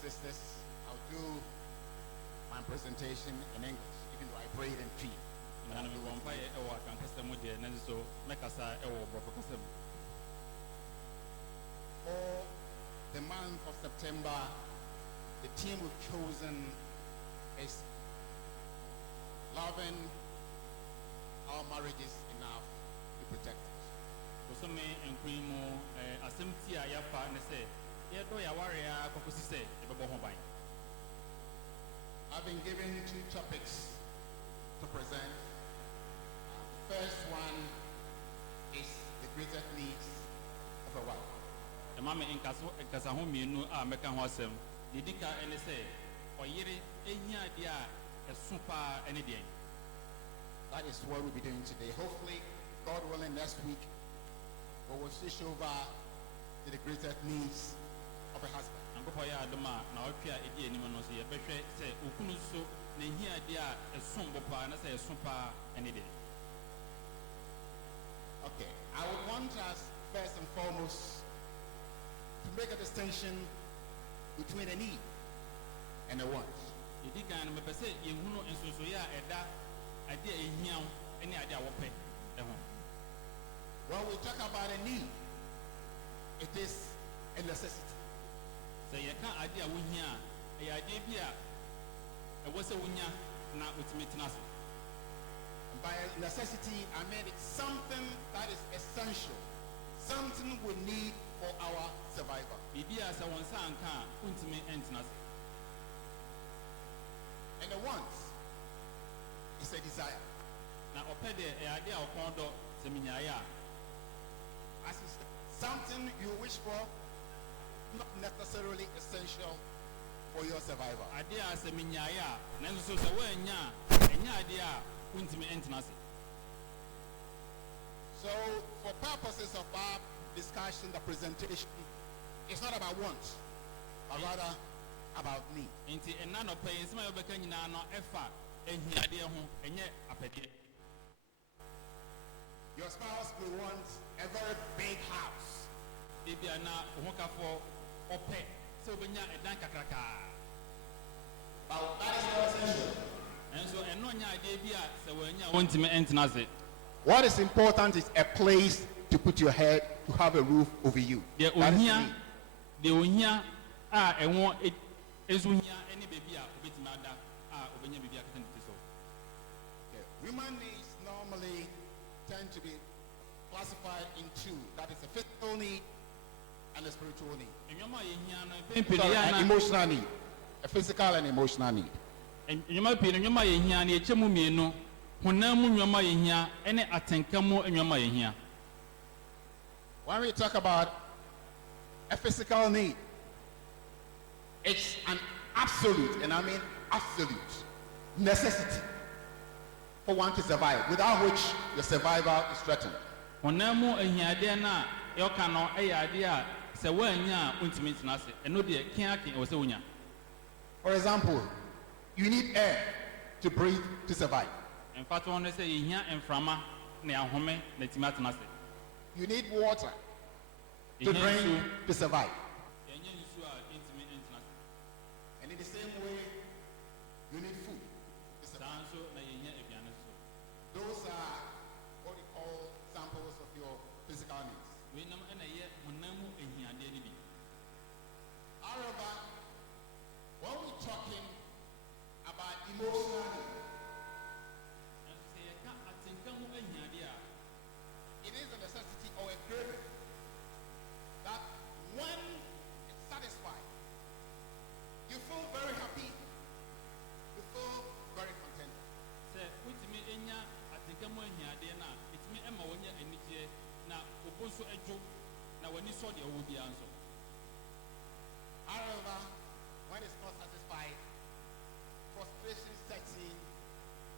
sisters, I'll do my presentation in English, even though I prayed in Twi. For the month of September, the theme we've chosen is loving our marriages enough to protect it. I've been given two topics to present. First one is the greatest needs of a wife. That is what we'll be doing today. Hopefully, God willing, next week we will switch over to the greatest needs of a husband. Okay, I would want us first and foremost to make a distinction between a need and a want. When we talk about a need, it is a necessity. By necessity, I mean it's something that is essential, something we need for our survival. And the want is a desire. As is something you wish for, not necessarily essential for your survival. So, for purposes of our discussion, the presentation, it's not about want, but rather about need. Your spouse will want a very big house. But that is not essential. What is important is a place to put your head, to have a roof over you. That is the need. Human needs normally tend to be classified in two. That is a physical need and a spiritual need. Sorry, an emotional need. A physical and emotional need. When we talk about a physical need, it's an absolute, and I mean absolute, necessity for one to survive, without which your survival is threatened. For example, you need air to breathe to survive. You need water to drink to survive. And in the same way, you need food to survive. Those are what we call samples of your physical needs. However, when we're talking about emotional needs, it is a necessity or a craving that when it's satisfied, you feel very happy, you feel very content. However, when it's not satisfied, frustration sets in,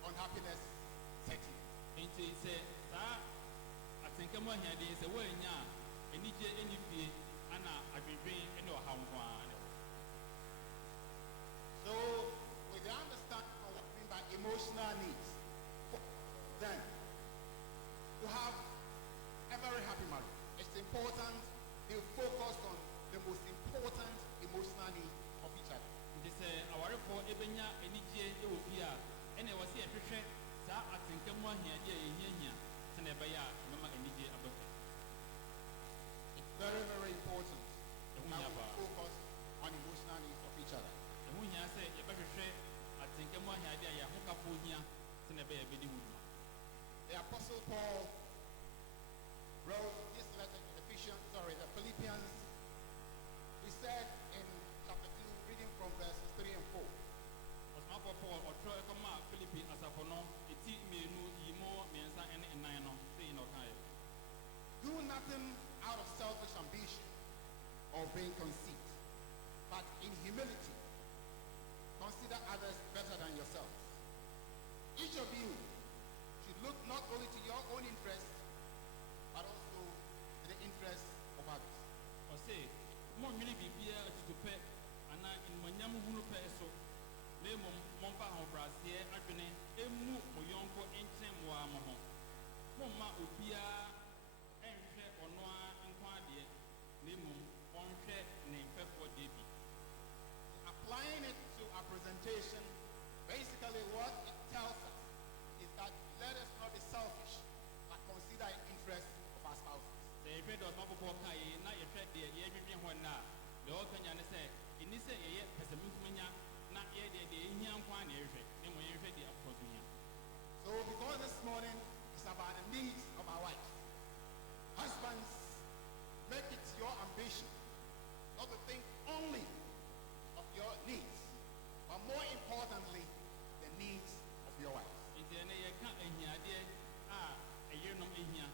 unhappiness sets in. So, with the understanding of what we mean by emotional needs, then to have a very happy marriage, it's important to focus on the most important emotional need of each other. yɛbɛnya anigye wɔ bi a ɛna ɛwɔ sɛ yɛhwehwɛ saa atenka mu ahiadeɛ a yɛhiahia sɛnea ɛbɛyɛ a ɛbɛma anigye aba fam. It's very, very important that we focus on emotional needs of each other. ɛho hia sɛ yɛbɛhwehwɛ atenka mu ahiadeɛ a yɛahokafo hia sɛnea ɛbɛyɛ ɛbɛdi ho dwuma. The Apostle Paul wrote this letter in the Philippians. He said in chapter 2, reading from verses 3 and 4. ɔsomafo Paul ɔtwerɛ ɛkɔma Filipi asafo no eti mmienu yi mu mmiɛnsa ɛne nnan no sɛ yi na ɔkaeɛ. Do nothing out of selfish ambition or vain conceit, but in humility consider others better than yourselves. Each of you should look not only to your own interest, but also to the interest of others. ɔse mɔnwene biribiara atutu pɛ anaa animuonyam hunu pɛ so na mmom momfa ahobrɛaseɛ adwene emu mo yɔnko nkyɛn mmoa mo ho. Momma obiara ɛnhwɛ ɔno ara nko adeɛ na mmom ɔnhwɛ ne mfɛfoɔ deɛ bi. Applying it to our presentation, basically what it tells us is that let us not be selfish, but consider the interest of our spouses. Sɛ yɛhwɛ deɛ ɔsomafo Paul kaeɛ na yɛhwɛ deɛ yɛdwedwe ho no a deɛ ɔka nya ne sɛ ɛni sɛ yɛyɛ pɛsɛmefomanya na yɛdeɛ deɛ ɛhia nko a na yɛhwɛ na mmom yɛhwɛ deɛ akokɔ so hia. So because this morning is about the needs of our wives, husbands, make it your ambition not to think only of your needs, but more importantly, the needs of your wife. Nti ɛnɛ yɛka ahiadeɛ a ɛyerenom ahia.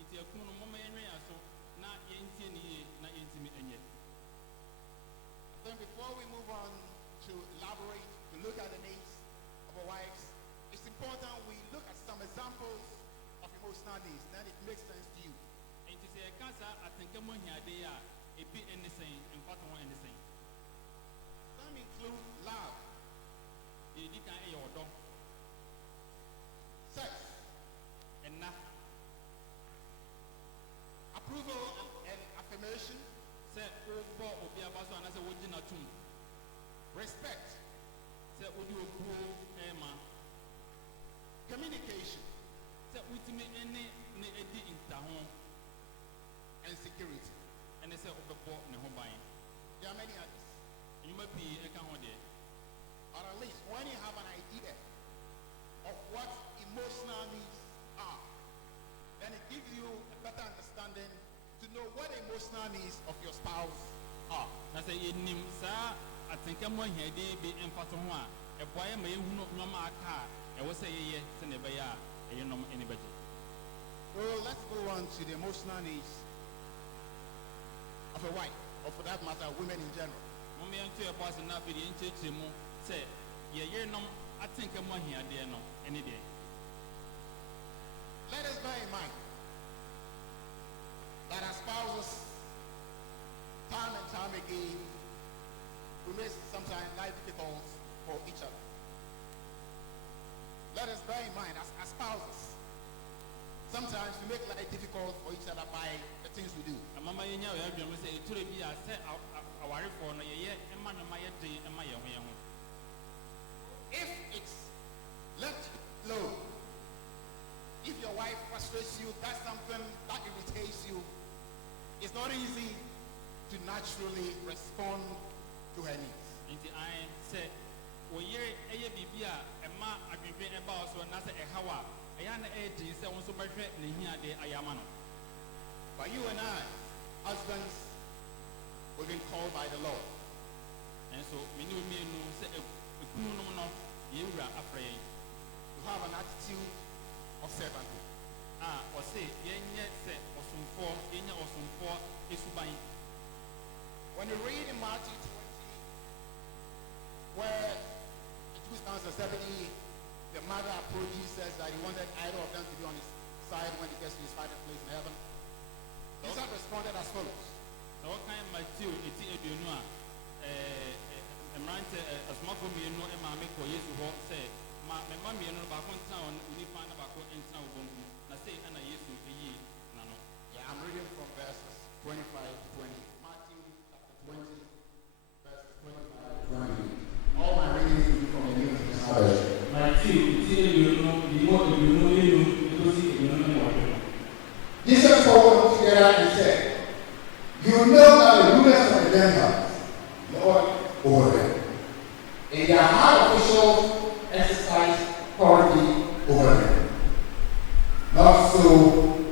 Nti ɛkunu no momma yɛnwɛn aso na yɛntie ne yie na yɛntimi ɛnyɛ. Then before we move on to elaborate, to look at the needs of our wives, it's important we look at some examples of emotional needs. Then it makes sense to you. Nti sɛ yɛka saa atenka mu ahiadeɛ a ebi ɛne sɛn mfato ho ɛne sɛn. Some include love, Deɛ ɛdi kan ɛyɛ ɔdɔ, sex, ɛna, approval and affirmation, sɛ wobɔ obi aba so anaasɛ wogye n'atom, respect, sɛ wode obuo ɛma, communication, sɛ wotumi ɛne ne adi ntaho, and security. ɛne sɛ wobɛbɔ ne ho ban. There are many others. Nnwuma pii ɛka ho deɛ. Or at least when you have an idea of what emotional needs are, then it gives you a better understanding to know what the emotional needs of your spouse are. Na sɛ yɛnim saa atenka mu ahiadeɛ bi mfato ho a ɛboa yɛ ma yɛhunu nneɛma aka a ɛwɔ sɛ yɛyɛ sɛnea ɛbɛyɛ a ɛyɛnom ani bɛgye. So let's go on to the emotional needs of a wife, or for that matter, women in general. Momma yɛnto yɛbɔ ase na afei deɛ yɛnkyerɛkyerɛ mu sɛ yɛyerenom atenka mu ahiadeɛ no ɛne deɛ. Let us bear in mind that our spouses, time and time again, we make sometimes life difficult for each other. Let us bear in mind, as spouses, sometimes we make life difficult for each other by the things we do. Na mama yɛnya wɔ adwuma mu sɛ ɛturo bi a sɛ awarefoɔ no yɛyɛ ɛma no ma yɛden ɛma yɛn ho yɛn ho. If it's left alone, if your wife frustrates you, that's something that irritates you, it's not easy to naturally respond to her needs. Nti ae sɛ wɔyere ɛyɛ biribi a ɛma adwendwen ɛba wo so na sɛ ɛhaw a ɛyɛ na ɛyɛ den sɛ wo nso bɛhwɛ ne hiade ayɛ ama no. But you and I, husbands, we've been called by the Lord. Ɛnso me ne wo mmienu sɛ ekununom no yɛwura afrɛ yɛn. To have an attitude of servanthood. A ɔse yɛnyɛ sɛ ɔsomfoɔ yɛnyɛ ɔsomfoɔ esuban. When you read in Matthew 20, where the two sons of Zebedee, the mother approached Jesus that he wanted either of them to be on his side when he gets to his father's place in heaven, Jesus responded as follows. Sɛ wɔkan Matthew eti aduonu a mmerante asomafoɔ mmienu maame kɔ Yesu hɔ sɛ ma mma mmienu no baako ntena wɔn nifa na baako ntena wɔn benkum na sei ɛna Yesu eyi n'ano. Yeah, I'm reading from verses 25 to 20. Matthew chapter 20, verses 25 to 20. All my readings will be from Jesus called them together and said, you know that the rulers of the Gentiles, Lord, over them. And their high officials exercise authority over them. Not so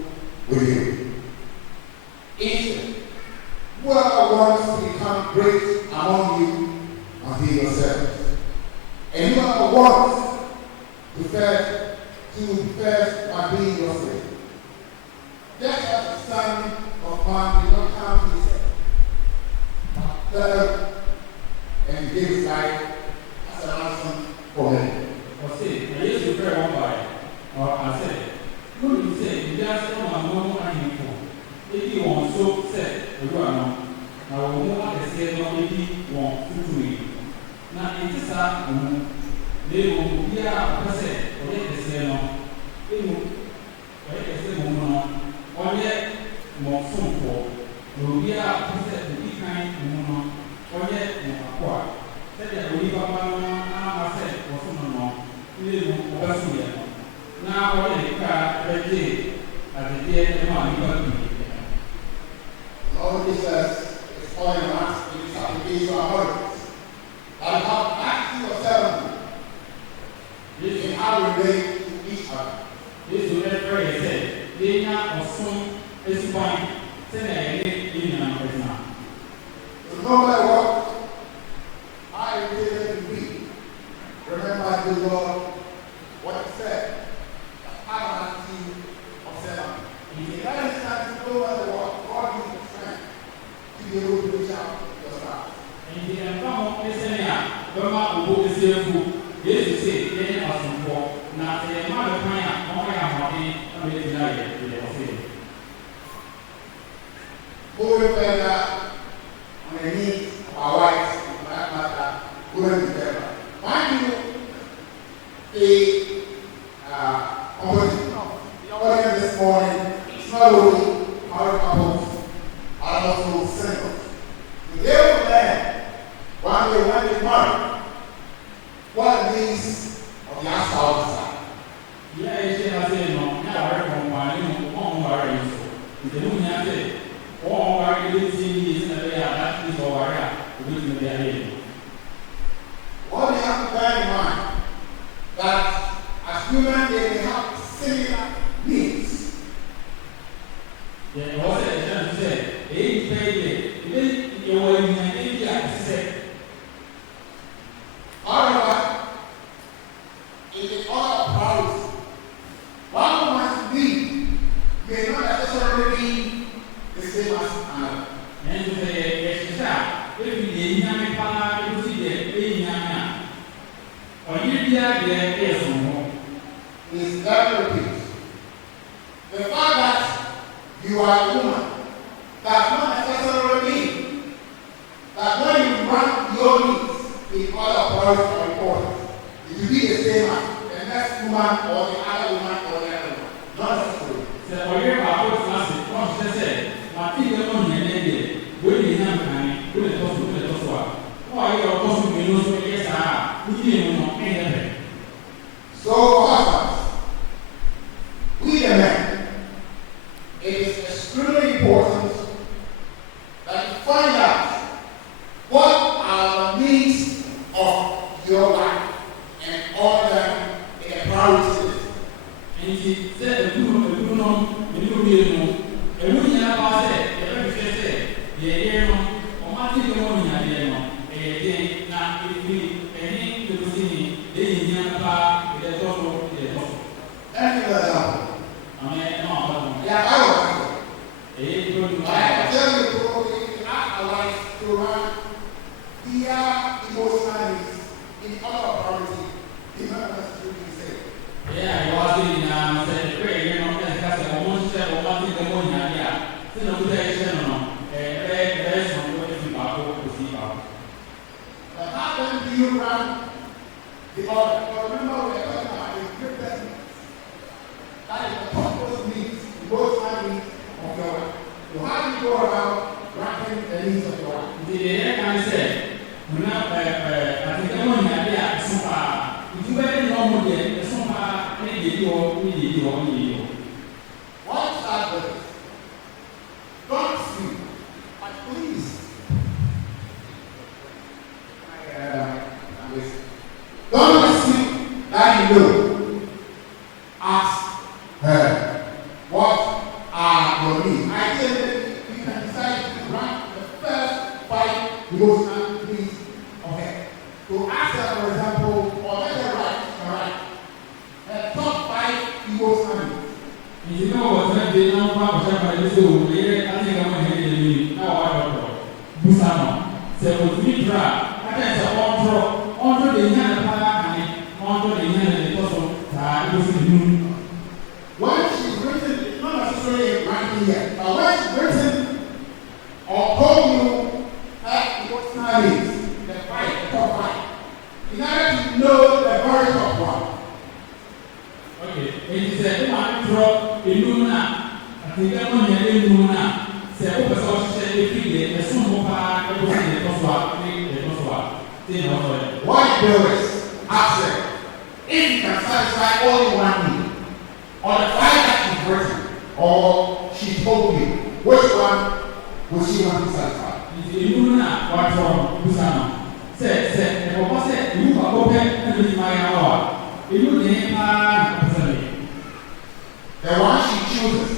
with you. Instead, whoever wants to become great among you must be yourselves. And whoever wants to first must be your slave. Just as the Son of Man did not come to himself, but serve and give his life as a ransom for many. Or say, I used to pray one by, or I said, who you say, you just don't know what I'm for. If you want so said, you are not. Now, we want to say, no, if you want to do it. Now, it is a they will be a person, or let us say, no, they will, or let us say, no, or yet, more soon for, will be a person to be kind, or yet, more acquired. Said that we have a said, or soon no, we will pursue it. Now, what is the car that day at the day of the money? Lord Jesus is calling us in this application of words. That how ask yourself in how we relate to each other. This is what prayer said. They are soon is fine. Say that in an person. So no matter what I did to be, remember the Lord, what he said. I want to observe. In that instance, no matter what, God gives the strength to be able to reach out to yourself. And the environment is in there. Burma will be safe. Yes, you say, then as you walk. Now, the amount of time, how I am having, I'm going to deny it. Moving further on the needs of our wives, for that matter, women together. Mind you, the composition of the audience this morning is not only married couples, but also singles. Today we learn one day when they marry, what the needs of their spouses are. Yeah, I say, no, now I recommend one marriage. If the woman has it, all marriage is in the way that is all right, which is the idea. What we have to bear in mind that as human they have similar needs. Yeah, what I said, they pay it. You will in an India say. However, in the order of priority, one woman's need may not necessarily be the same as another. And to say, yes, if you didn't have a power, you see the or you there is more. Is that repeat? The fact that you are a woman does not necessarily mean that when you rank your needs in order of priority or importance, it will be the same as the next woman or the other woman or the other woman. Not necessarily. So, or you're about to ask it, what she said, my people on the end, when you have money, when it was to the top. Why you are possible to know so yes, we didn't know anything. So, husbands, we the men, it is extremely important that you find out what are the needs of your wife and all them in a priority list. And he said, you know, and when you have said, the or my people on the idea, and now if we any to see the Indian power, the total, the total. Let me give an example. I mean, no, Yeah, I will. I tell you, if you ask a wife to run their emotional needs in order of priority, you know what to say. yeah, you are doing now, said, pray, you know, that's a woman said, or one thing, the money, yeah. So, no, there's some way to see about. But how then do you run the order? But remember, we are talking about a greatest needs. That is the topmost needs, emotional needs of your wife. So how do you go about ranking the needs of your wife? The air can say, I think the money, yeah, so far. If you very normal, yeah, so far. know. Ask her, what are your needs? Ideally, you can decide to rank the first 5 emotional needs of her. So ask her, for example, or let her write her top 5 emotional needs. You know what I did now? I think I'm going to get now. I Busano. So, with me, I can't say on the young on the young person. When she's written, not necessarily writing yet, but when she's written or told you her emotional needs, the top 5, in order to know the very top one. Okay, it is a one drop in Luna. I think I'm going to get Luna. Say, oh, so she said, the soon more part of the what you do is ask her if you can satisfy only one need, or the 5 that she's written, or she told you, which one will she want to satisfy? Luna, what from Busano? Say, the Papa said, you are open and with my hour. The one she chooses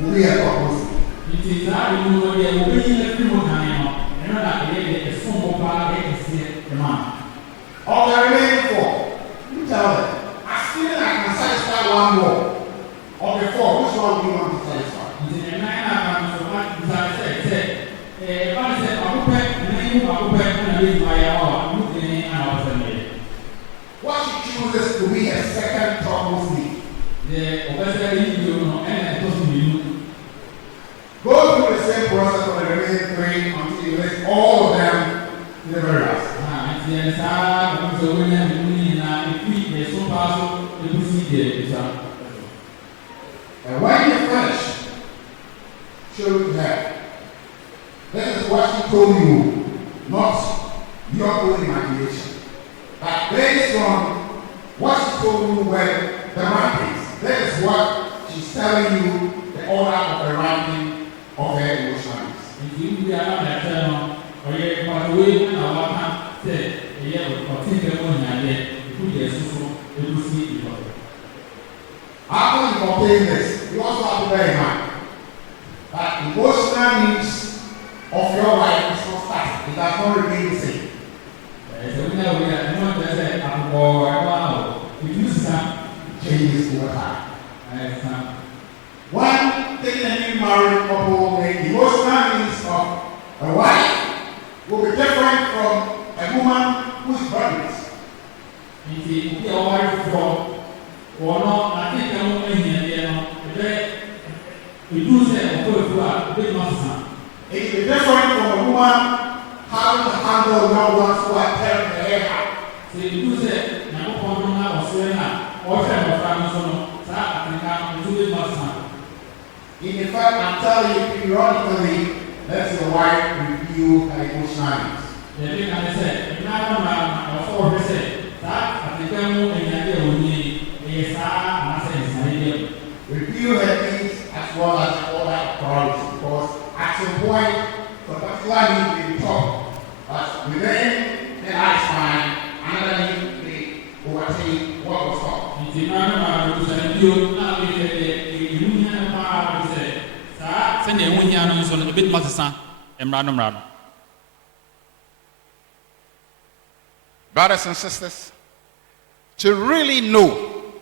will be a proposal. It is that you know they will be every morning, and not that they get a small part to see the man. Of the remaining 4, you tell them, as soon as I can satisfy one more, of the 4, which one do you want to satisfy? It is a 9 hours of what I said, I said, I'll put and leave my hour, look in and out of me. What she chooses to be a second topmost need. The officer you know, and it doesn't be go through the same process for the remaining 3 until you list all of them in the very last. And when you finish, show it to her. This is what she told you, not your own imagination. But based on what she told you were the rankings, this is what she's telling you the order of the ranking of her emotional After you obtain this, you also have to bear in mind that emotional needs of your wife is not static. It does not remain the same. Changes over time. One thing a new married couple make emotional needs of a wife will be different from a woman who is pregnant. It will be different from a woman having to handle young ones who are tearing their hair out. In fact, I'm telling you, periodically, let your wife review her emotional needs. Review her needs as well as other priorities, because at some point, for particular need may be top, but within the lifespan, another need may overtake what was top. Brothers and sisters, to really know,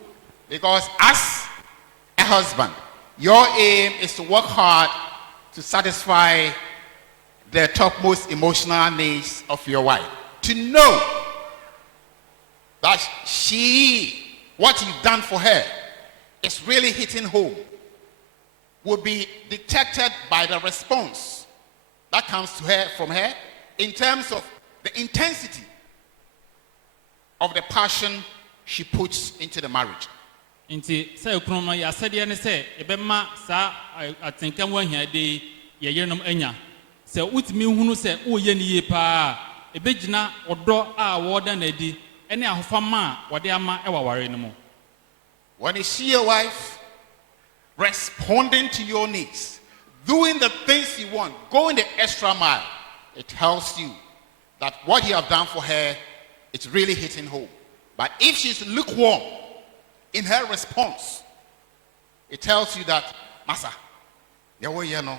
because as a husband, your aim is to work hard to satisfy the topmost emotional needs of your wife. To know that what you've done for her is really hitting home, will be detected by the response that comes to her from her in terms of the intensity of the passion she puts into the marriage. Inti say okrono ya sede ne say ebema sa atenka wanhia de yeyenom anya se utimi hunu se oye ne ye pa ebegina odo a woda na di ene ahofama wode ama ewaware ne mo. When you see your wife responding to your needs, doing the things you want, going the extra mile, it tells you that what you have done for her, it's really hitting home. But if she's lukewarm, in her response, it tells you that, Masa, you know,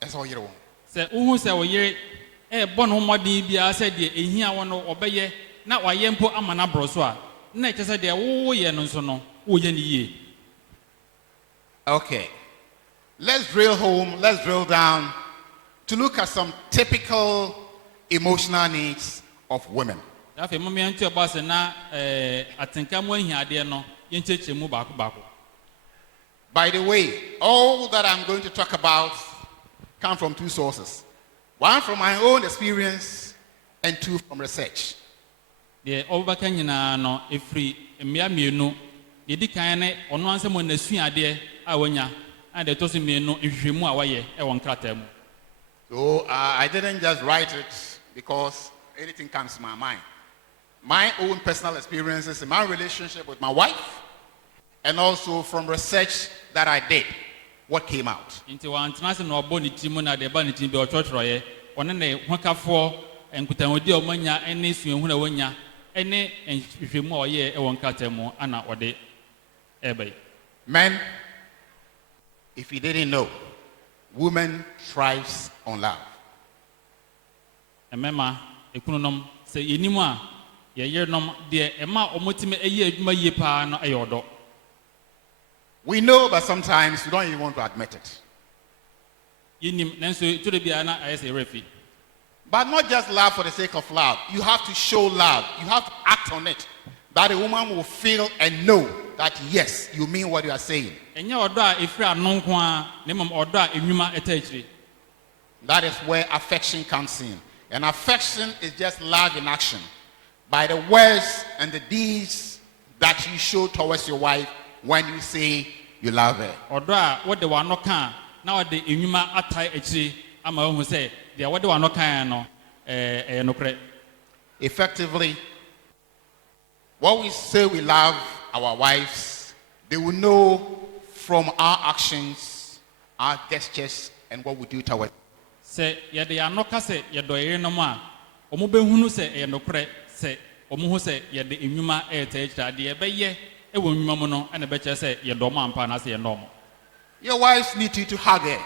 that's all you want. Say, who say, oh, ye, bon homadi be I said, ye, in here one obey, not why yempo amana broswa. Next, I said, oh, ye, no, so no, oh, ye. Okay, let's drill down to look at some typical emotional needs of women. By the way, all that I'm going to talk about come from two sources. One from my own experience and two from research. The Obakanyina no free miamino, the Dicane on one someone the swing idea, Awanya, and the Tosimino no Jimu awaye, a one cratem. So I didn't just write it because anything comes to my mind. My own personal experiences in my relationship with my wife, and also from research that I did, what came out. Into one international bony timona de banity be or church roye, one and a waka and Kutawadi or Mania, any swing when any and if you more ye, a one catemo, Anna or de Ebe. Men, if you didn't know, woman thrives on love. And Mema, a kunom say Inima, ye year nom, dear Emma or Motime a year, my ye pa no ayodo. We know, but sometimes we don't even want to admit it. Yinim Nancy to the Biana as a refi. But not just love for the sake of love. You have to show love. You have to act on it. That a woman will feel and know that yes, you mean what you are saying. And your order if you are non qua, name order in Yuma eternity. That is where affection comes in. And affection is just love in action. By the words and the deeds that you show towards your wife when you say you love her. Order what the one no can. Now the Yuma atai echi, I'm who say, the what the one no can no credit. Effectively, what we say we love our wives, they will know from our actions, our gestures, and what we do towards. Say, ya de anoka say, ya do no ma, omube hunu say, no credit, say, omu say, ya de Yuma eternity, the ebeye, e won Yuma no, and the better say, ya do man pan as ya normal. Your wives need you to hug her,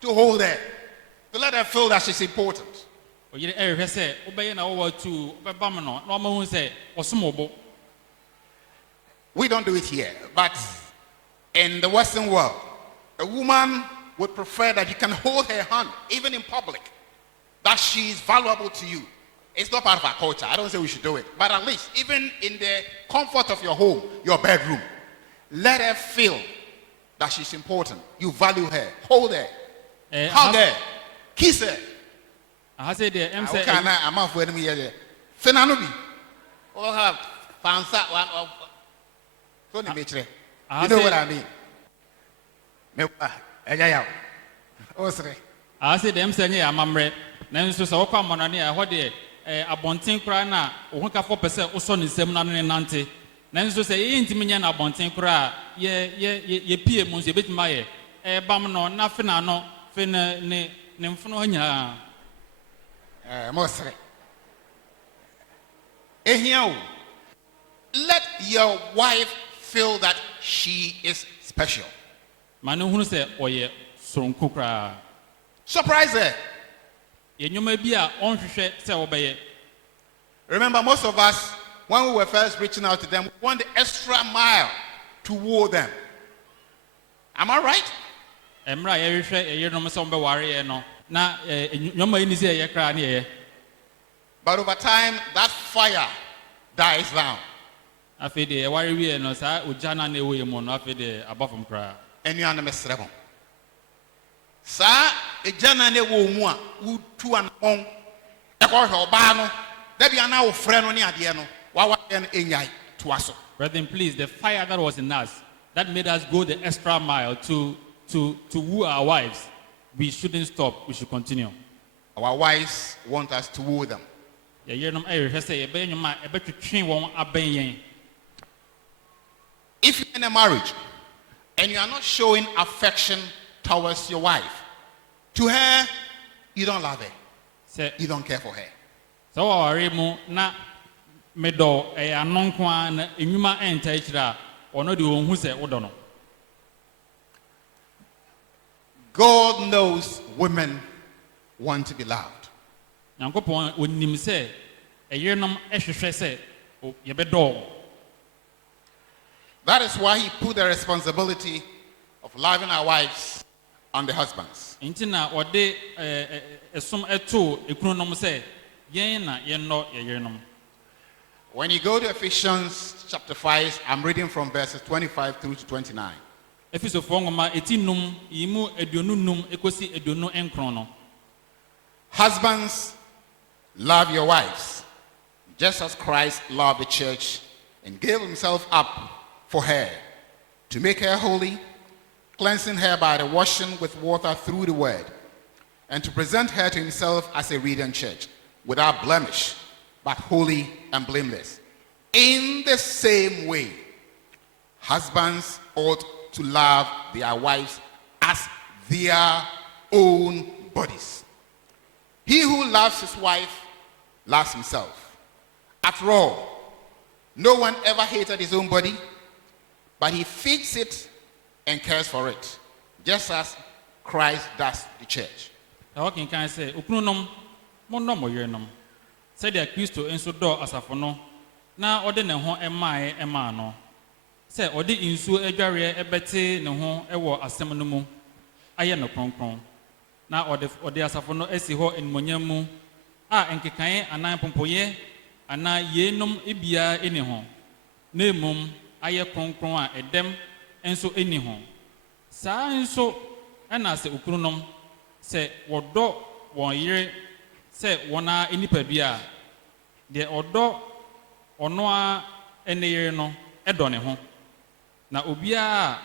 to hold her, to let her feel that she's important. Or you say, obey na over to Bamano, no say, or smobo. We don't do it here, but in the Western world, a woman would prefer that you can hold her hand, even in public, that she is valuable to you. It's not part of our culture. I don't say we should do it, but at least, even in the comfort of your home, your bedroom, let her feel that she's important. You value her. Hold her. Hug her. Kiss her. I say there, I'm saying, I'm off with me here. Fenanubi. Or have fansa. You know what I mean? I say them saying, I'm mamre. Nanso so kwa monani a hode abonten kura na ohunka 4% oso ne nsem na ne nante. Nanso say ye ntimi nya na abonten kura ye pie mu se betima ye bam no na fe na no fe ne mfono nya mosre ehia. Let your wife feel that she is special. Manu hunu se oye soronko kura. Surprise her. Remember, most of us, when we were first reaching out to them, we want the extra mile to woo them. Am I right? But over time, that fire dies down. And you are the miserable. Sir, a general woman who to an own a court or bano, there be an hour friend on the adiano, while to us. Brethren, please, the fire that was in us, that made us go the extra mile to woo our wives, we shouldn't stop, we should continue. Our wives want us to woo them. If you're in a marriage and you are not showing affection towards your wife, to her, you don't love her. You don't care for her. So ɔno de ɔnhu sɛ wodɔ no. God knows women want to be loved. Nyankopɔn onim sɛ ɛyerenom ɛhwehwɛ sɛ yɛbɛdɔ wɔn. That is why he put the responsibility of loving our wives on the husbands. Nti na ɔde ɛsom ɛtoo ekununom sɛ yɛn na yɛnnɔ yɛyerenom. When you go to Ephesians chapter 5, I'm reading from verses 25 through to 29. Efisofoɔ nwoma eti num yi mu aduonu num ekosi aduonu nkron no. Husbands, love your wives, just as Christ loved the church and gave himself up for her, to make her holy, cleansing her by the washing with water through the word, and to present her to himself as a radiant church, without blemish, but holy and blameless. In the same way, husbands ought to love their wives as their own bodies. He who loves his wife loves himself. After all, no one ever hated his own body, but he feeds it and cares for it, just as Christ does the church. Ɛwɔ kenkan sɛ okununom monnɔ mo yerenom sɛdeɛ Kristo nso dɔ asafo no na ɔde ne ho ɛmaa no sɛ ɔde nsuo adwareɛ ɛbɛte ne ho ɛwɔ asɛm no mu ayɛ no kronkron na ɔde asafo no asi hɔ animuonyam mu a nkekaeɛ anaa mpompoyɛ anaa yeinom biara ɛni ho na mmom ayɛ kronkron a ɛdɛm nso ɛni ho. Saa nso ɛna sɛ okununom sɛ wɔdɔ wɔn yere sɛ wɔn a nipa bi a deɛ ɔdɔ ɔno a ɛne yere no ɛdɔ ne ho na obiara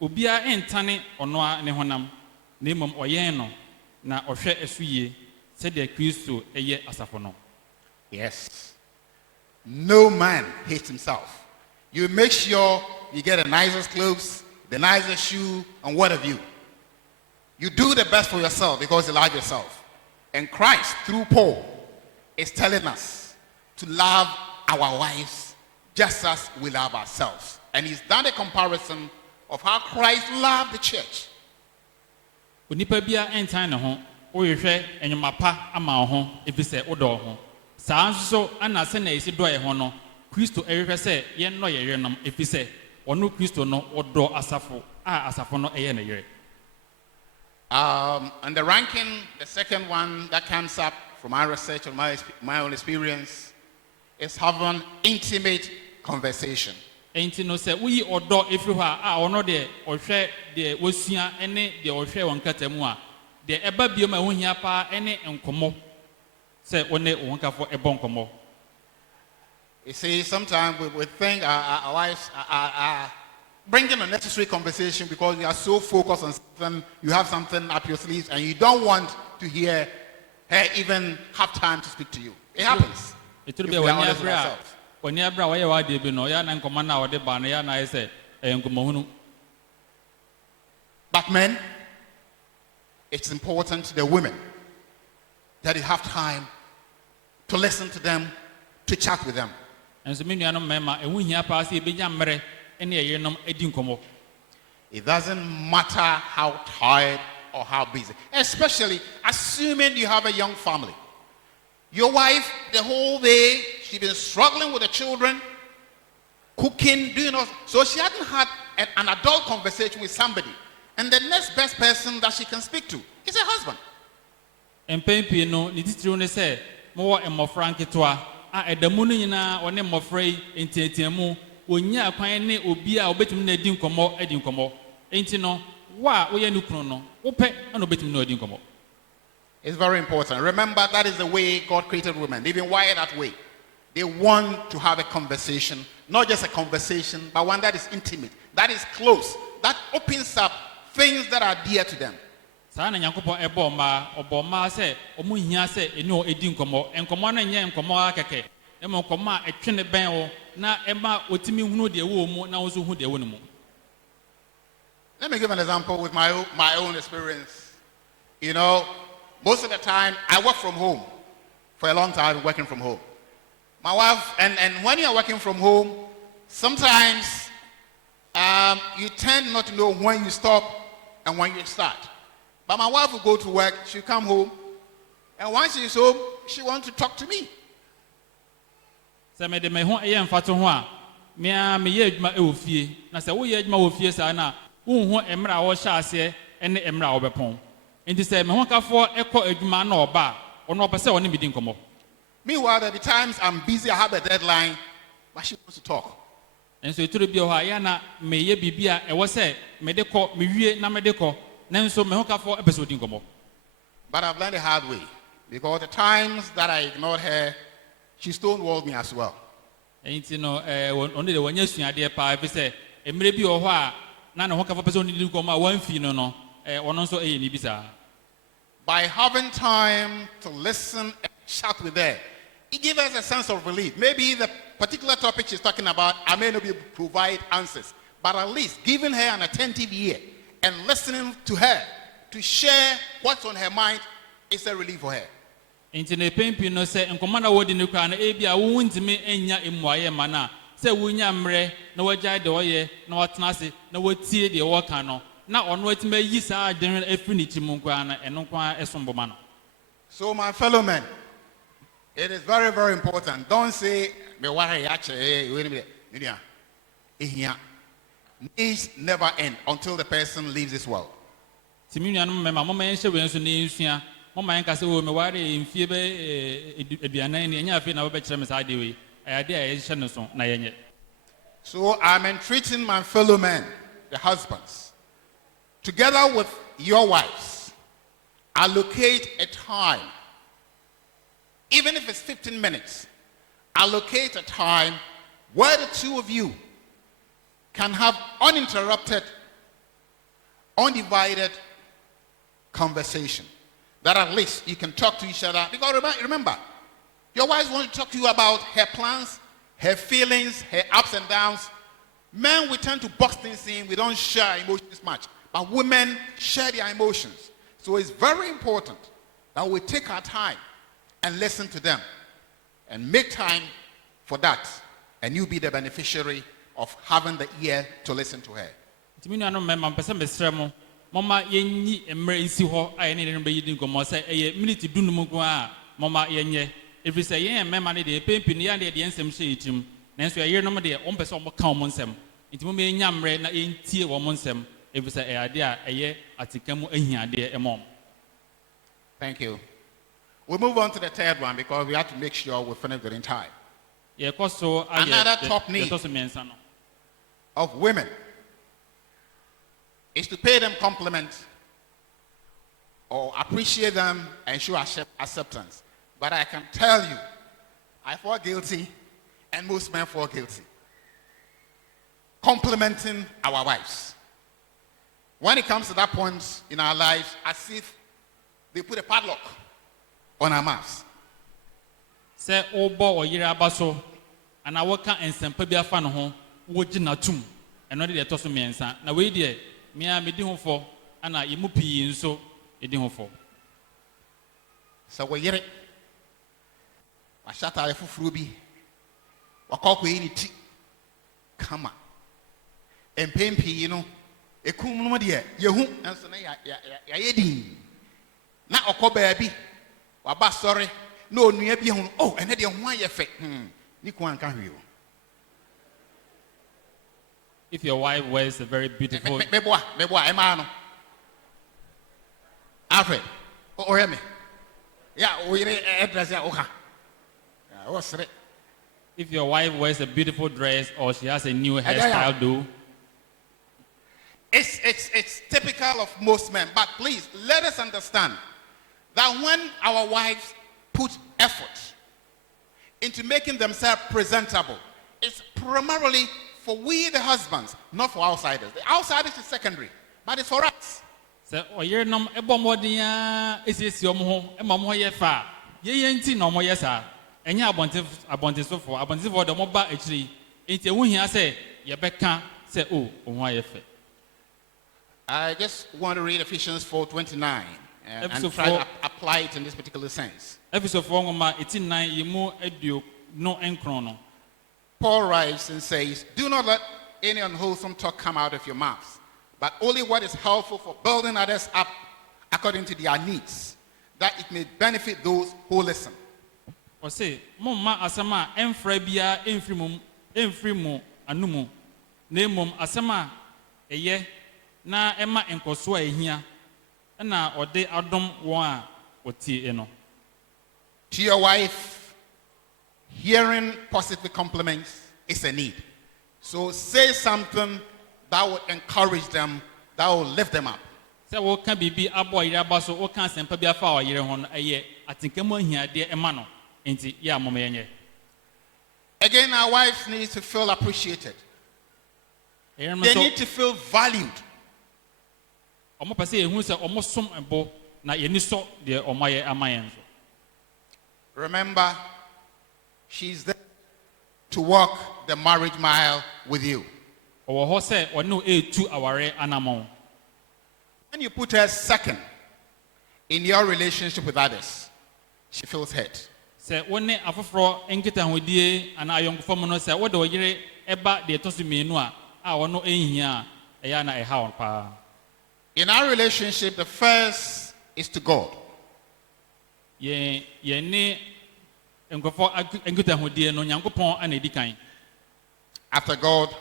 ɛntane ɔno a ne honam na mmom ɔyɛn no na ɔhwɛ ɛso yie sɛdeɛ Kristo ɛyɛ asafo no. Yes. No man hates himself. You make sure you get the nicest clothes, the nicest shoe, and what have you. You do the best for yourself because you love yourself. And Christ, through Paul, is telling us to love our wives just as we love ourselves. And he's done a comparison of how Christ loved the church. Onipa bia ɛntan ne ho woyehwɛ enyuma pa ama wo ho efisɛ wodɔ wo ho. Saa nso ana sɛ na esi dɔ yɛ ho no Kristo ɛhwehwɛ sɛ yɛnnɔ yɛ yerenom efisɛ ɔno Kristo no ɔdɔ asafo a asafo no ɛyɛ ne yere. And the ranking, the second one that comes up from my research and my own experience is having intimate conversation. Enti no sɛ woyi ɔdɔ efiri hɔ a ɔno deɛ ɔhwɛ deɛ wɔsua ɛne deɛ ɔhwɛ wɔn nkata mu a deɛ ɛba biom a ɛho hia paa ɛne nkɔmmɔ sɛ wɔne wɔn kafo ɛbɔ nkɔmmɔ. You see, sometimes we think our wives are bringing unnecessary conversation because you are so focused on something, you have something up your sleeves, and you don't want to hear her even have time to speak to you. It happens. It will be when you are away, why did you know? Ya na nkɔmmɔ na ɔde ba no ya na ayɛ sɛ ɛyɛ nkɔmmɔ hunu. But men, it's important to the women that you have time to listen to them, to chat with them. And so many mema ɛho hia paa sɛ ɛbɛnya mmerɛ ɛne ɛyerenom adi nkɔmmɔ. It doesn't matter how tired or how busy, especially assuming you have a young family. Your wife, the whole day, she's been struggling with the children, cooking, doing all. So she hadn't had an adult conversation with somebody. And the next best person that she can speak to is her husband. Mpɛn no ne titiriw ne sɛ mowɔ mmɔfra nketewa a ɛda mu no nyinaa ɔne mmɔfra yi ntiatiamu ɔnya akwan ne obi a obetumi na adi nkɔmmɔ. Enti no wo a woyɛ ne kunu no wopɛ ana obetumi na adi nkɔmmɔ. It's very important. Remember, that is the way God created women. They've been wired that way. They want to have a conversation, not just a conversation, but one that is intimate, that is close, that opens up things that are dear to them. Saa na Nyankopɔn ɔbɔ mmaa sɛ ɔmo hia sɛ ɛne ɔdi nkɔmmɔ. Nkɔmmɔ no nyɛ nkɔmmɔ akɛkɛ. Ɛma nkɔmmɔ a ɛtwe ne bɛn wo na ɛma otimi hunu deɛ wɔ mu na wo nso hu deɛ wɔ ne mu. Let me give an example with my own experience. You know, most of the time I work from home. For a long time, working from home. My wife, and when you're working from home, sometimes you tend not to know when you stop and when you start. But my wife will go to work, she'll come home, and once she's home, she wants to talk to me. Sɛ mede me ho ɛyɛ mfato ho a mea meyɛ adwuma ɛwɔ fie na sɛ woyɛ adwuma wɔ fie saa na wonhu mmerɛ a wɔhyɛ aseɛ ne mmerɛ a wɔbɛpɔn nti sɛ me ho kafoɔ ɛkɔ adwuma na ɔba a ɔno ɔpɛ sɛ ɔne me di nkɔmmɔ. Meanwhile, there be times I'm busy, I have a deadline, but she wants to talk. Nso eturo bi wɔ hɔ a yɛ na meyɛ biribi a ɛwɔ sɛ mede kɔ mewie na mede kɔ nanso me ho kafoɔ ɛpɛ sɛ ɔdi nkɔmmɔ. But I've learned the hard way, because the times that I ignored her, she stonewalled me as well. Nti no ɔno de wɔnyɛ suadeɛ paa ɛfiri sɛ mmerɛ bi wɔ hɔ a na ne ho kafoɔ pɛ sɛ ɔne di nkɔmmɔ a wɔamfi no no ɔno nso ɛyɛ ne bi saa. By having time to listen and chat with her, it gives us a sense of relief. Maybe the particular topic she's talking about, I may not be able to provide answers, but at least giving her an attentive ear and listening to her to share what's on her mind is a relief for her. Nti ne pempi no sɛ nkɔmmɔ na wɔdi ne kora no ebi a wontumi nya mmuayɛ ma no a sɛ wonya mmerɛ na wɔagyae deɛ wɔyɛ na wɔtena ase na wɔtie deɛ wɔka no na ɔno atumi ayi saa adwene no afiri ne tirim nkoa no ɛno nkoa ɛsom bɔ ma no. So my fellow men, it is very, very important. Don't say, me worry, actually, wait a minute. Needs never end until the person leaves this world. Timi nuanom mɛma mɔma yɛnhyɛ wei nso ne yɛnsua mɔma yɛnka sɛ wɔ meware mfie bɛ aduanan ne ɛnyɛ afei na wobɛkyerɛ me saa adeɛ wei ɛyɛ adeɛ a yɛhyɛ no so na yɛnyɛ. So I'm entreating my fellow men, the husbands, together with your wives, allocate a time, even if it's 15 minutes, allocate a time where the two of you can have uninterrupted, undivided conversation. That at least you can talk to each other. Because remember, your wife wants to talk to you about her plans, her feelings, her ups and downs. Men, we tend to box things in. We don't share emotions much. But women share their emotions. So it's very important that we take our time and listen to them and make time for that. And you be the beneficiary of having the ear to listen to her. Mama yenyi emre isi ho a yene ne bɛyidi nkɔmmɔ sɛ ɛyɛ minute dunum nko a mama yenye ɛfiri sɛ yɛn mɛma ne deɛ pempi ne yɛn deɛ nsɛm hyɛ yɛtirim nanso ɛyere nom deɛ ɔmpɛ sɛ ɔmo ka ɔmo nsɛm nti mo yɛnya mmerɛ na yɛntie wɔn nsɛm ɛfiri sɛ ɛyɛ adeɛ a ɛyɛ ateka mu ahiadeɛ ɛmɔ. Thank you. We move on to the third one because we have to make sure we finish within time. Yɛkɔ so ayɛ another top need yɛtɔ so mmiɛnsa no of women is to pay them compliments or appreciate them and show acceptance. But I can tell you, I fall guilty and most men fall guilty. Complimenting our wives. When it comes to that point in our lives, as if they put a padlock on our mouths. Sɛ ɔbɔ ɔyere aba so ana wɔka nsɛmpa bi afa ne ho wɔgyina tum ɛno de ɛtɔ so mmiɛnsa na wei deɛ mea medi ho fɔ ana yɛmu pii nso ɛdi ho fɔ. Sɛ wɔyere wahyɛ ataare foforɔ bi wakɔ akɔyi ne ti kama mpɛn pii no ekum no deɛ yɛhu nso na yɛayɛ din na ɔkɔ baabi waba sɔre na onua bi ho oh ɛne deɛ ho ayɛ fɛ ne ko anka hwee o. If your wife wears a very beautiful meboa ɛmaa no Alfred ɔhwɛ me ya oyere ɛdrɛs a woka wɔsere. If your wife wears a beautiful dress or she has a new hairstyle do. It's typical of most men, but please let us understand that when our wives put effort into making themselves presentable, it's primarily for we the husbands, not for outsiders. The outsiders is secondary, but it's for us. Sɛ ɔyere nom ɛbɔ mmɔden a esiesie ɔmo ho ɛma ɔmo ho yɛ fa yɛyɛ nti na ɔmo yɛ saa ɛnyɛ abɔntensofoɔ de ɔmo ba akyiri nti ehu hia sɛ yɛbɛka sɛ o ɔmo ayɛ fɛ. I just want to read Ephesians 4:29 and try to apply it in this particular sense. Efisofoɔ nwoma eti nan yɛ mu aduo no nkron no. Paul writes and says, do not let any unwholesome talk come out of your mouths, but only what is helpful for building others up according to their needs, that it may benefit those who listen. Ɔse momma asɛm a ɛmfra biara ɛmfiri mu anumu na mmom asɛm a ɛyɛ na ɛma nkɔso a ɛhia ɛna ɔde adom wɔn a wɔtie no. To your wife, hearing positive compliments is a need. So say something that will encourage them, that will lift them up. Sɛ wɔka biribi abɔ ɔyere aba so wɔka asɛmpa bi afa ɔyere ho no ɛyɛ atenkamu ahiadeɛ ɛma no enti yɛ a moma yɛnyɛ. Again, our wives need to feel appreciated. They need to feel valued. Ɔmo pɛ sɛ yɛhu sɛ ɔmo som ɛbo na yɛni sɔ deɛ ɔmo ayɛ ama yɛn so. Remember, she's there to walk the marriage mile with you. Ɔwɔ hɔ sɛ ɔne wo ɛretu aware anammɔn. When you put her second in your relationship with others, she feels hurt. Sɛ wo ne afoforɔ nkitahodie anaa ayɔnkofa mu no sɛ wode ɔyere ɛba deɛ ɛtɔ so mmienu a ɔno ɛnhia a ɛyɛ na ɛha wɔn paa. In our relationship, the first is to God. Yɛne nkurɔfoɔ nkitahodie no Nyankopɔn ana ɛdi kan. After God,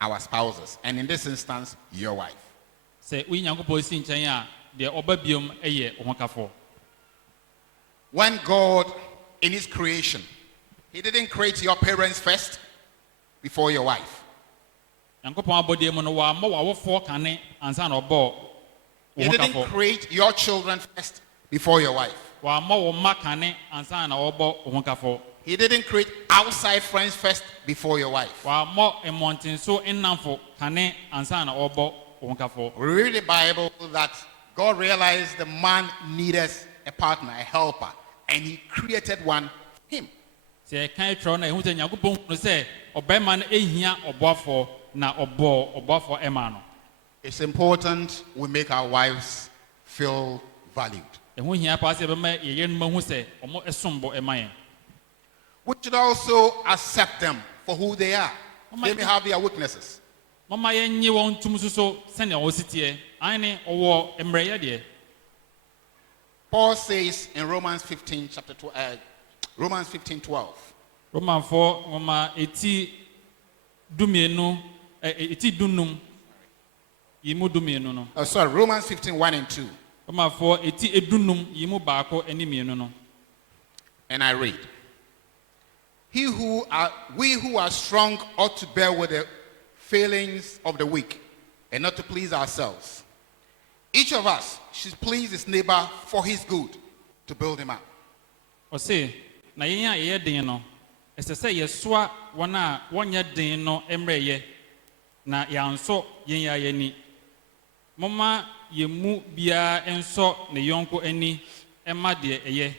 our spouses, and in this instance, your wife. Sɛ woyi Nyankopɔn si nkyɛn a deɛ ɔba biom ɛyɛ ɔhokafoɔ. When God, in his creation, he didn't create your parents first before your wife. Nyankopɔn abɔdeɛ mu no wɔamma w'awofoɔ kane ansa na ɔbɔɔ wo He didn't hokafoɔ. create your children first before your wife. Wɔamma wo mma kane ansa na ɔbɔ wo hokafoɔ. He didn't create outside friends first before your wife. Wɔamma mmɔntenso nnamfo kane ansa na ɔbɔ wo hokafoɔ. We read the Bible that God realized the man needed a partner, a helper, and he created one for him. Sɛ ɛka twerɛ no ɛhu sɛ Nyankopɔn hunu sɛ ɔbarima no ɛhia ɔboafoɔ na ɔbɔɔ ɔboafoɔ ɛma no. It's important we make our wives feel valued. Ɛho hia paa sɛ ɛbɛma yɛyɛ no mahu sɛ ɔmo ɛsom bo ɛma yɛn. We should also accept them for who they are. They may have their weaknesses. Mama yɛnnye wɔn ntom so sɛnea wɔsi teɛ ane ɔwɔ mmerɛyɛ deɛ. Paul says in Romans 15:12. Romanfoɔ nwoma eti dumienu eti dunum yi mu dumienu no. Romans 15:1 and 2. Romanfoɔ eti edunum yi mu baako ɛne mmienu no. And I read, we who are strong ought to bear with the failings of the weak and not to please ourselves. Each of us should please his neighbor for his good, to build him up. Ɔse na yɛn a yɛyɛ den no ɛsɛ sɛ yɛsoa wɔn a wɔnyɛ den no mmerɛ yɛ na yɛansɔ yɛn a yɛni. Momma yɛn mu biara nsɔ ne yɔnko ani ɛma deɛ ɛyɛ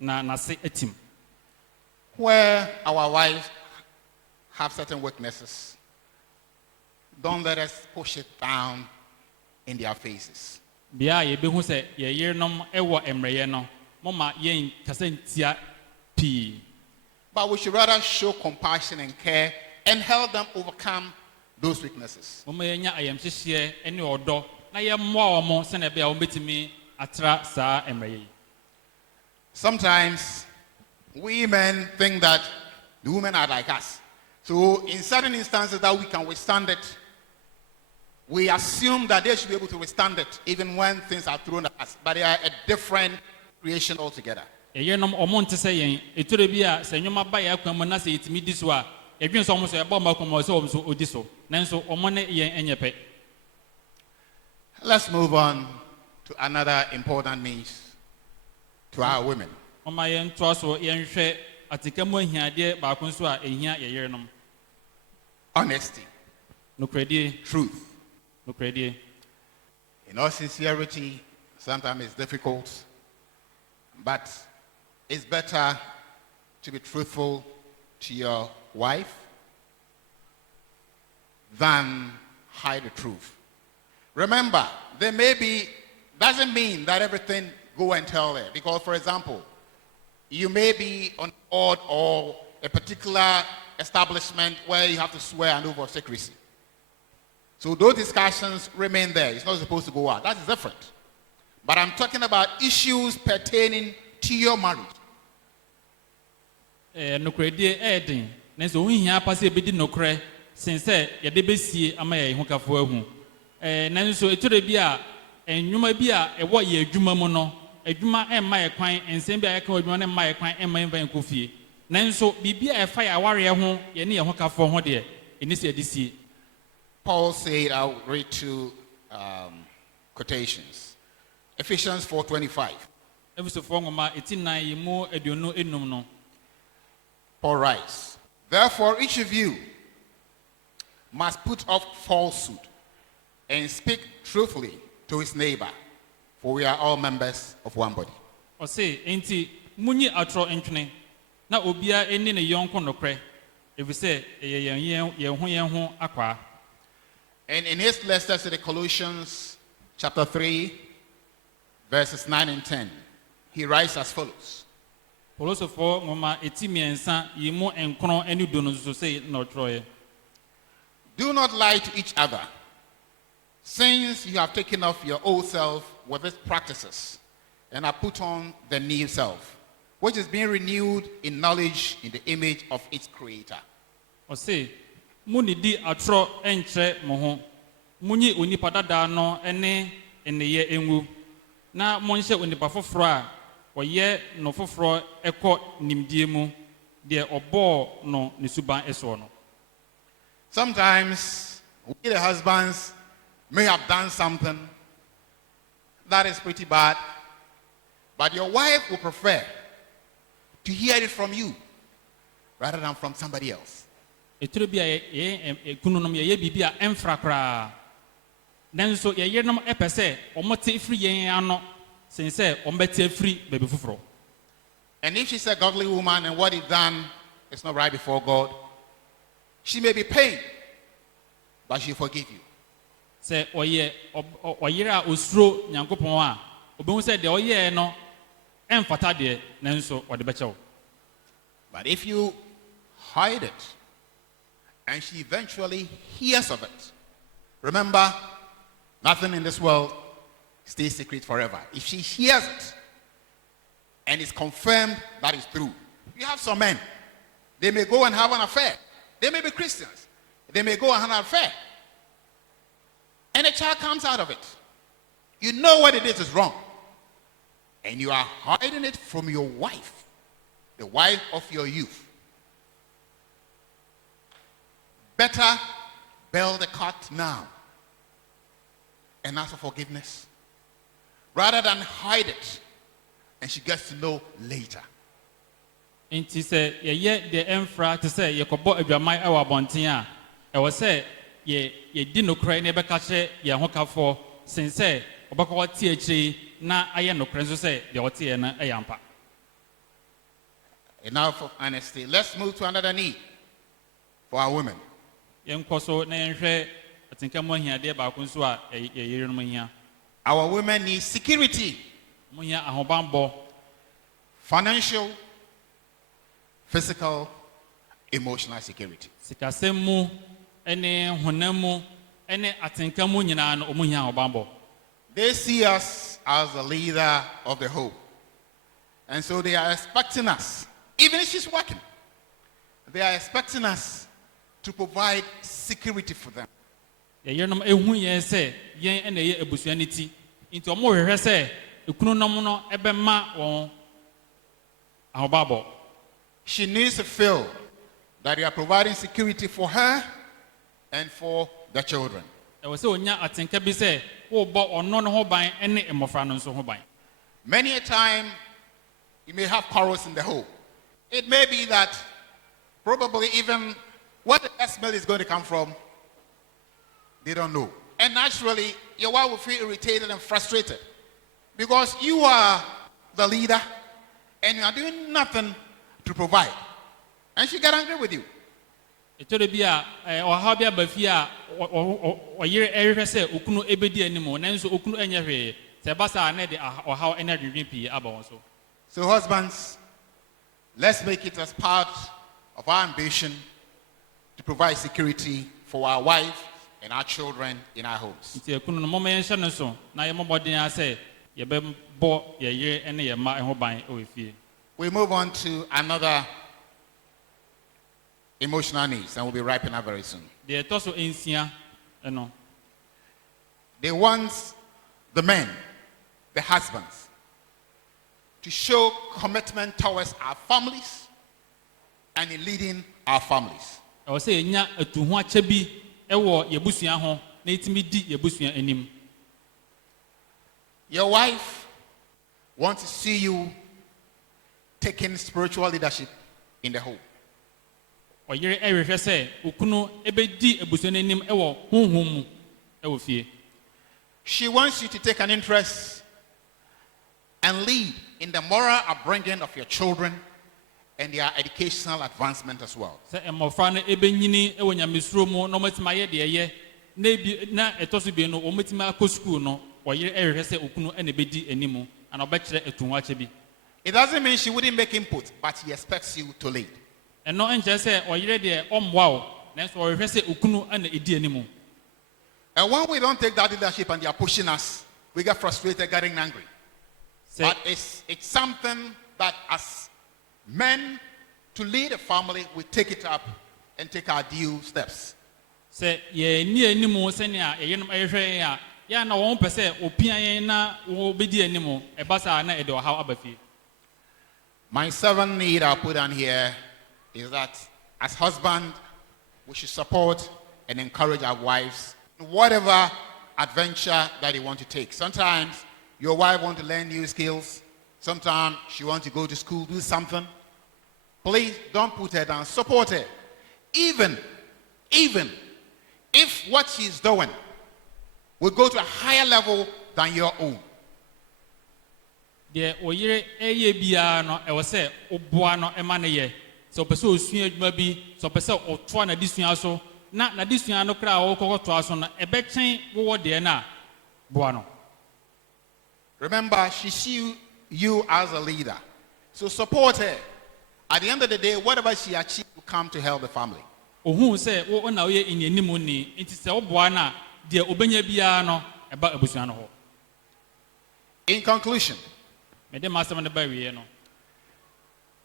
na n'ase atim. Where our wives have certain weaknesses, don't let us push it down in their faces. Bia yɛbɛhu sɛ yɛyerenom ɛwɔ mmerɛyɛ no momma yɛn kasa ntia pii. But we should rather show compassion and care and help them overcome those weaknesses. Momma yɛnya ayamhyehyeɛ ɛne ɔdɔ na yɛmmoa wɔn sɛnea ɛbɛyɛ a wɔbɛtumi atra saa mmerɛyɛ yi. Sometimes we men think that the women are like us. So in certain instances that we can withstand it, we assume that they should be able to withstand it even when things are thrown at us. But they are a different creation altogether. Yɛyerenom ɔmo nte sɛ yɛn etore bi a sɛ nnwuma ba yɛ akwan mu na sɛ yɛtumi di so a yɛdwen sɛ ɔmo so yɛbɔ ɔmo akwan mu sɛ ɔmo so odi so nanso ɔmo ne yɛn ɛnyɛ pɛ. Let's move on to another important means to our women. Ɔma yɛn toa so yɛnhwɛ atekamu ahiadeɛ baako nso a ehia yɛyerenom. Honesty. Nokredie. Truth. Nokredie. In all sincerity, sometimes it's difficult, but it's better to be truthful to your wife than hide the truth. Remember, doesn't mean that everything go and tell her. Because, for example, you may be on board or a particular establishment where you have to swear an oath of secrecy. So those discussions remain there. It's not supposed to go out. That is different. But I'm talking about issues pertaining to your marriage. No credit adding. Nenso unhia pase ebedi nokre sense ye de besie ama ye hokafo ahu. Nenso etore bia enwuma bia ewo ye adwuma mu no, adwuma emma ye kwan ensem bia ye ka adwuma ne emma ye kwan emma envan kofie. Nenso bibia e fa ya ware ho ye ne ye hokafo ho de eni se adisie. Paul said, I'll read two quotations. Ephesians 4:25. Efesofo ngoma etinan yi mu aduonu enum no. Paul writes, therefore each of you must put off falsehood and speak truthfully to his neighbor, for we are all members of one body. O say enti munyi atro entwene na obia eni ne yonko nokre efise yen ho akwa. And in his letter to the Colossians chapter 3 verses 9 and 10, he writes as follows. Polosofo ngoma etimiensa yimu enkron eni dono so say no troye. Do not lie to each other, since you have taken off your old self with its practices and have put on the new self, which is being renewed in knowledge in the image of its creator. O say muni di atro enche mo ho. Munyi onipa dada no ene ye enwu. Na monhye onipa foforo a oye no foforo ekọ nimdie mu de obo no ne suban eso no. Sometimes we the husbands may have done something that is pretty bad, but your wife will prefer to hear it from you rather than from somebody else. Eturo bia kununom ye bibia emfra kra. Nanso ye yenom epese omote ifri yen ano sense ombete ifri baby fufuro. And if she's a godly woman and what he done is not right before God, she may be pained, but she'll forgive you. Say oyera osro nyankopon a obehun say de oye no emfata de nanso ode bechew. But if you hide it and she eventually hears of it, remember, nothing in this world stays secret forever. If she hears it and it's confirmed that it's true, you have some men, they may go and have an affair. They may be Christians. They may go and have an affair. And a child comes out of it. You know what it is wrong. And you are hiding it from your wife, the wife of your youth. Better bail the cat now and ask for forgiveness rather than hide it and she gets to know later. Inti say ye de emfra to say ye kobo adwamai e wa bonten a e wo say ye di nokra ne be ka che ye hokafo sen say obakọ tie akyi na aye nokra so say de wote ye na e yampa. Enough of honesty. Let's move to another need for our women. Yenkoso na yenhwe atinka mo hia de ba ko nso a ye yere no hia. Our women need security, Mo hia ahobambo, financial, physical, emotional security. sikasemu ene honamu ene atinka mo nyina no mo hia ahobambo. They see us as the leader of the home. And so they are expecting us, even if she's working, they are expecting us to provide security for them. Ye yerenom ehu ye se yen ene ye ebusuaniti. Into omo hwehwe se ekununom no ebema won ahobabo. She needs to feel that you are providing security for her and for the children. E wo se onya atinka bi se wo bo ono no ho ban ene emofra no nso ho ban. Many a time, you may have quarrels in the home. It may be that probably even where the smell is going to come from, they don't know. And naturally, your wife will feel irritated and frustrated because you are the leader and you are doing nothing to provide. And she get angry with you. Etore bia o ha bia ba fi a o yere ehwehwe se okunu ebedi animo nanso okunu enye hwe se ba sa na de o ha ena dwindwin pi aba won so. So husbands, let's make it as part of our ambition provide security for our wife and our children in our homes. We move on to another emotional needs, and we'll be wrapping up very soon. They want the men, the husbands, to show commitment towards our families and in leading our families. Your wife wants to see you taking spiritual leadership in the home. She wants you to take an interest and lead in the moral upbringing of your children and their educational advancement as well. It doesn't mean she wouldn't make input, but he expects you to lead. And when we don't take that leadership and they are pushing us, we get frustrated, getting angry. But it's something that as men to lead a family, we take it up and take our due steps. My seventh need I'll put on here is that as husband, we should support and encourage our wives in whatever adventure that they want to take. Sometimes your wife wants to learn new skills. Sometimes she wants to go to school, do something. Please don't put her down. Support her. Even if what she's doing will go to a higher level than your own. Remember, she sees you as a leader. So support her. At the end of the day, whatever she achieves will come to help the family. In conclusion,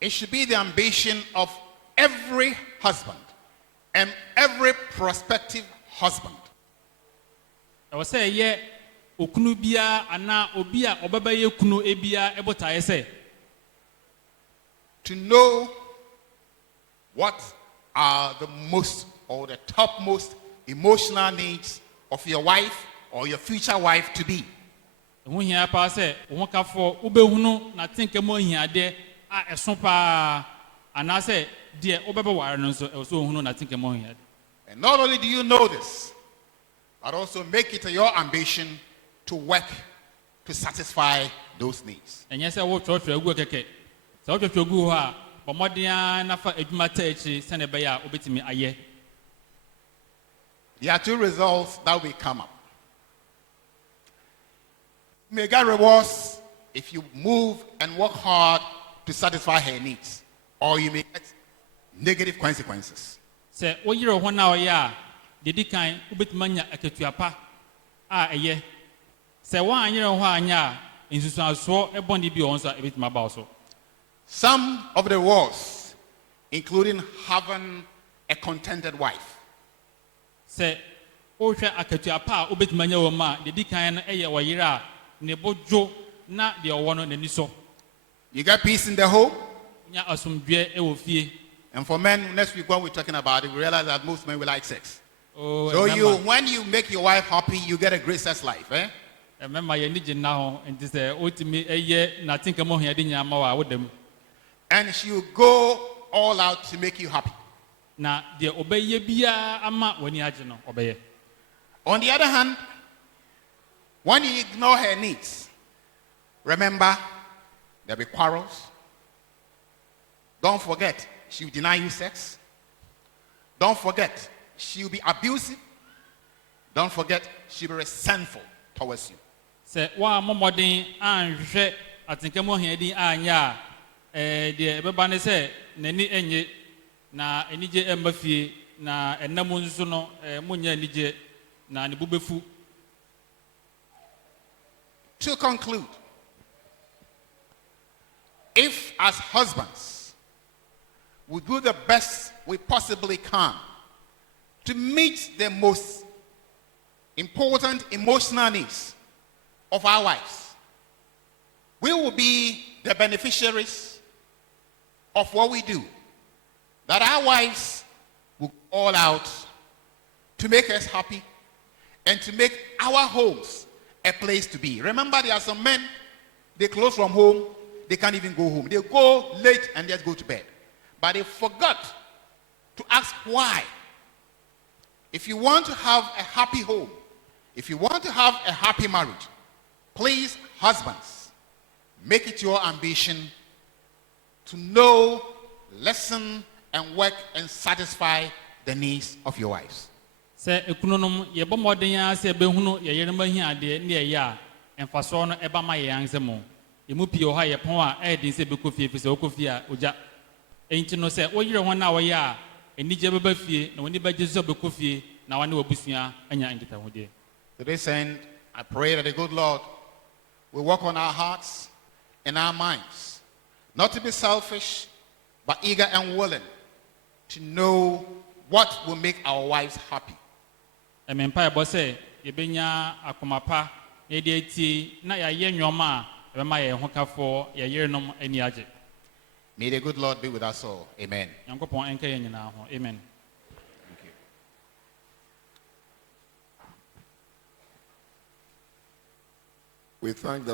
it should be the ambition of every husband and every prospective husband to know what are the most or the topmost emotional needs of your wife or your future wife to be. And not only do you know this, but also make it your ambition to work to satisfy those needs. There are two results that will come up. You may get rewards if you move and work hard to satisfy her needs, or you may get negative consequences. Some of the rewards, including having a contented wife. You get peace in the home. And for men, next week when we're talking about it, we realize that most men will like sex. So when you make your wife happy, you get a great sex life. And she will go all out to make you happy. On the other hand, when you ignore her needs, remember, there'll be quarrels. Don't forget, she will deny you sex. Don't forget, she will be abusive. Don't forget, she will be resentful towards you. na ɛnam nso no munya anigye na ne bubefu. To conclude, if as husbands we do the best we possibly can to meet the most important emotional needs of our wives, we will be the beneficiaries of what we do. That our wives will go all out to make us happy and to make our homes a place to be. Remember, there are some men, they close from home, they can't even go home. They go late and just go to bed. But they forgot to ask why. If you want to have a happy home, if you want to have a happy marriage, please, husbands, make it your ambition to know, listen, and work and satisfy the needs of your wives. Sɛ ekununom yɛbɔ mmɔden a sɛ ɛbɛhunu yɛyere no mahia adeɛ ne ɛyɛ a ɛmfasoɔ no ɛba ma yɛn ansɛm o. Emu pii wɔ ha yɛpɔn a ɛyɛ den sɛ ɛbɛkɔ fie fi sɛ wɔkɔ fie a ogya. Enti no sɛ woyere wɔn a wɔyɛ a anigye bɛba fie na wɔn ani bɛgye sɛ ɔbɛkɔ fie na wɔne wɔabusua anya nkitahodeɛ. To this end, I pray that the good Lord will work on our hearts and our minds, not to be selfish, but eager and willing to know what will make our wives happy. Ɛmɛmpa ɛbɔ sɛ yɛbɛnya akoma pa na yɛde atie na yɛayɛ nneɛma a ɛbɛma yɛn ho kafoɔ yɛyerenom ani agye. May the good Lord be with us all. Amen. Nyankopɔn ɛnka yɛn nyinaa ho. Amen. Thank you. We thank the